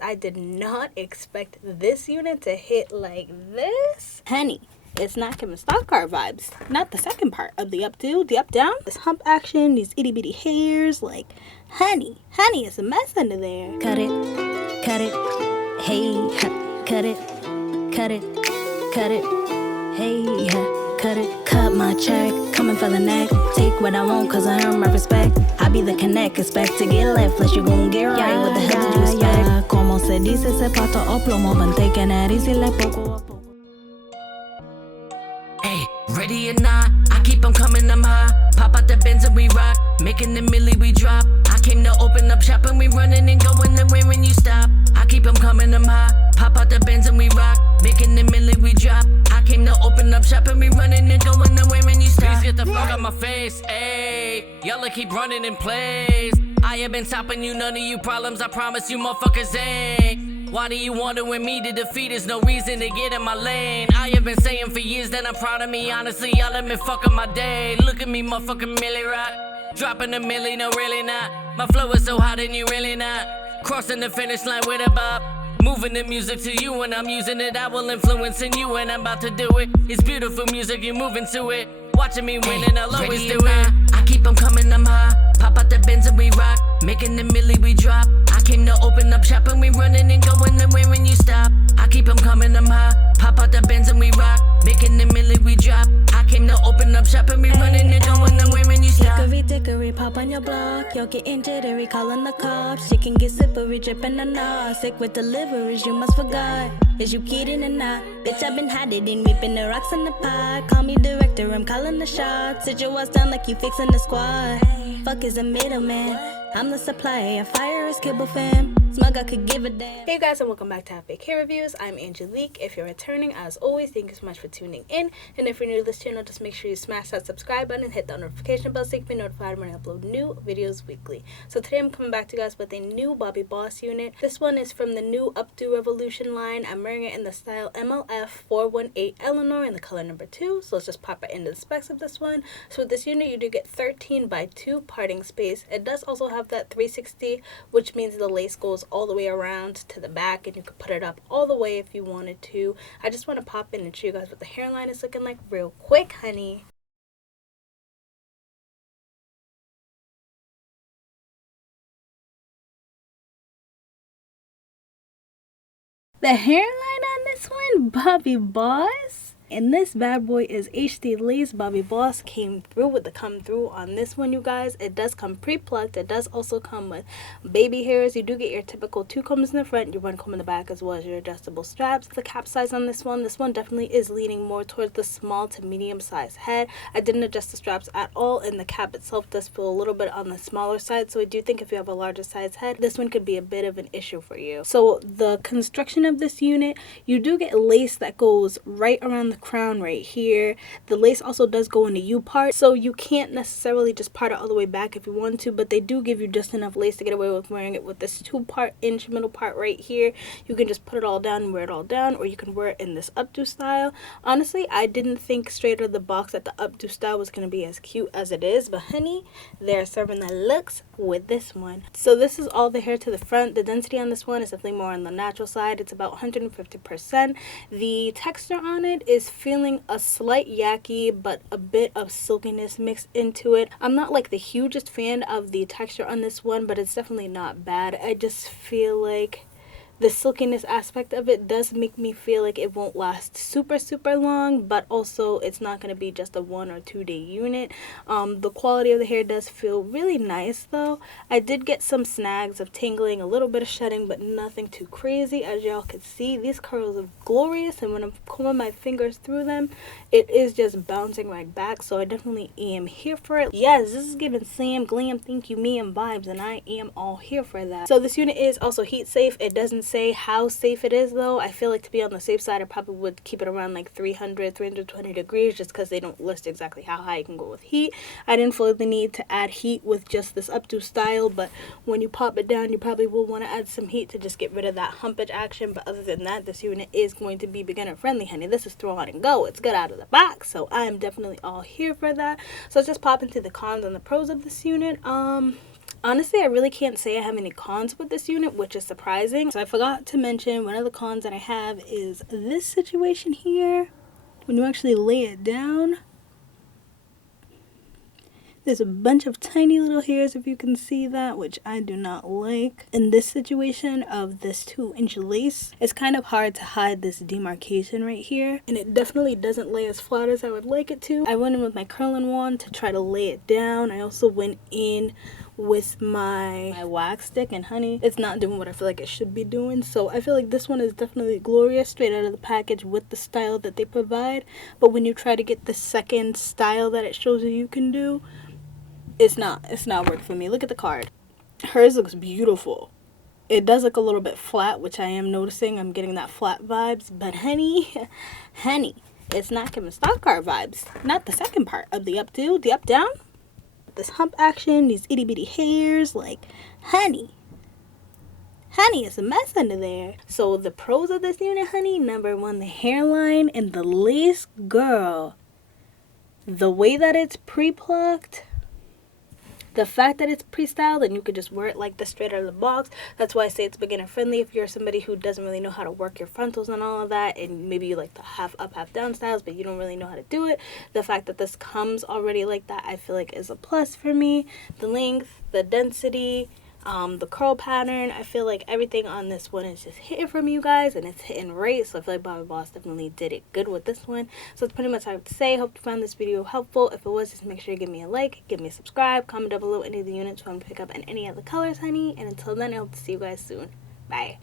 I did not expect this unit to hit like this. Honey, it's not giving stock car vibes. Not the second part of the updo, the up down. This hump action, these itty bitty hairs, like, honey, it's a mess under there. Cut it, hey, cut it, hey, cut it. Cut my check, coming for the neck. Take what I want, cause I earn my respect. I be the connect, expect to get left, unless you gon' get right with the head to do spec. Como se dice, se pato o plomo, but taking that easy like poco a poco. Hey, ready or not, I keep them coming, I'm high. Pop out the Benz and we rock, making the milli we drop. I came to open up shop and we running and going nowhere when you stop. I keep them coming, I'm high. Pop out the Benz and we rock, making the milli we drop. I came to open up shop and we running and going nowhere when you stop. Please get the fuck out my face, ayy. Y'all keep running in place. I have been stopping you, none of you problems, I promise you motherfuckers ain't. Why do you want it with me to defeat? There's no reason to get in my lane. I have been saying for years that I'm proud of me. Honestly, y'all let me fuck up my day. Look at me, motherfucking Millie Rock. Dropping a milli, no really not. My flow is so hot and you really not. Crossing the finish line with a bop. Moving the music to you and I'm using it. I will influence in you and I'm about to do it. It's beautiful music, you're moving to it. Watching me win and I'll always do it. I keep them coming, I'm high. Pop out the Benz and we rock, making the milli we drop. I came to open up shop and we running and going nowhere when you stop. I keep them coming, I'm high. Pop out the Benz and we rock, making the milli we drop. I came to open up shop and we running and going nowhere when you stop. Dickory, pop on your block. You're getting jittery, calling the cops. She can get slippery, dripping the knot. Sick with deliveries, you must forgot. Is you kidding or not? Bitch, I've been hiding, whipping the rocks in the pot. Call me director, I'm calling the shots. Sit your ass down like you fixing the squad. Fuck is a middleman. I'm the supplier, fire is kibble fam. Smug, I could give a damn. Hey guys, and welcome back to Fake Hair Reviews. I'm Angelique. If you're returning, as always, thank you so much for tuning in. And if you're new to this channel, just make sure you smash that subscribe button and hit that notification bell so you can be notified when I upload new videos weekly. So today I'm coming back to you guys with a new Bobbi Boss unit. This one is from the new Updo Revolution line. I'm wearing it in the style MLF418 Eleanor in the color number 2. So let's just pop right into the specs of this one. So with this unit, you do get 13x2 parting space. It does also have that 360, which means the lace goes all the way around to the back and you could put it up all the way if you wanted to. I just want to pop in and show you guys what the hairline is looking like real quick, honey. The hairline on this one, Bobbi Boss. And this bad boy is HD Lace. Bobbi Boss came through with the come through on this one, you guys. It does come pre-plucked. It does also come with baby hairs. You do get your typical 2 combs in the front, your 1 comb in the back, as well as your adjustable straps. The cap size on this one definitely is leaning more towards the small to medium size head. I didn't adjust the straps at all, and the cap itself does feel a little bit on the smaller side. So I do think if you have a larger size head, this one could be a bit of an issue for you. So the construction of this unit, you do get lace that goes right around the crown right here. The lace also does go in the U part, so you can't necessarily just part it all the way back if you want to, but they do give you just enough lace to get away with wearing it with this 2-part inch middle part right here. You can just put it all down and wear it all down, or you can wear it in this updo style. Honestly, I didn't think straight out of the box that the updo style was going to be as cute as it is, but honey, they're serving the looks with this one. So this is all the hair to the front. The density on this one is definitely more on the natural side. It's about 150%. The texture on it is feeling a slight yucky, but a bit of silkiness mixed into it. I'm not like the hugest fan of the texture on this one, but it's definitely not bad. I just feel like the silkiness aspect of it does make me feel like it won't last super long, but also it's not going to be just a 1 or 2 day unit. The quality of the hair does feel really nice though. I did get some snags of tangling, a little bit of shedding, but nothing too crazy. As y'all can see, these curls are glorious, and when I'm combing my fingers through them, it is just bouncing right back. So I definitely am here for it. Yes, this is giving Sam Glam Thank You Me and vibes, and I am all here for that. So this unit is also heat safe. It doesn't say how safe it is though. I feel like to be on the safe side, I probably would keep it around like 320 degrees, just because they don't list exactly how high you can go with heat. I didn't feel the need to add heat with just this updo style, but when you pop it down, you probably will want to add some heat to just get rid of that humpage action. But other than that, this unit is going to be beginner friendly, honey. This is throw on and go. It's good out of the box, so I am definitely all here for that. So let's just pop into the cons and the pros of this unit. Honestly, I really can't say I have any cons with this unit, which is surprising. So I forgot to mention one of the cons that I have is this situation here. When you actually lay it down, there's a bunch of tiny little hairs, if you can see that, which I do not like. In this situation of this 2-inch lace, it's kind of hard to hide this demarcation right here. And it definitely doesn't lay as flat as I would like it to. I went in with my curling wand to try to lay it down. I also went in with my wax stick, and honey, it's not doing what I feel like it should be doing. So I feel like this one is definitely glorious straight out of the package with the style that they provide. But when you try to get the second style that it shows you can do, it's not working for me. Look at the card. Hers looks beautiful. It does look a little bit flat, which I am noticing. I'm getting that flat vibes. But honey, it's not giving stock card vibes. Not the second part of the updo, the up down. This hump action, these itty bitty hairs, like honey, it's a mess under there. So the pros of this unit, honey, number one, the hairline and the lace, girl. The way that it's pre-plucked, the fact that it's pre-styled and you could just wear it like this straight out of the box. That's why I say it's beginner friendly if you're somebody who doesn't really know how to work your frontals and all of that, and maybe you like the half up half down styles but you don't really know how to do it. The fact that this comes already like that, I feel like is a plus for me. The length, the density, the curl pattern, I feel like everything on this one is just hitting from you guys, and it's hitting right. So I feel like Bobbi Boss definitely did it good with this one. So that's pretty much all I have to say. Hope you found this video helpful. If it was, just make sure you give me a like, give me a subscribe, comment down below any of the units you want to pick up in any other colors, honey. And until then, I hope to see you guys soon. Bye.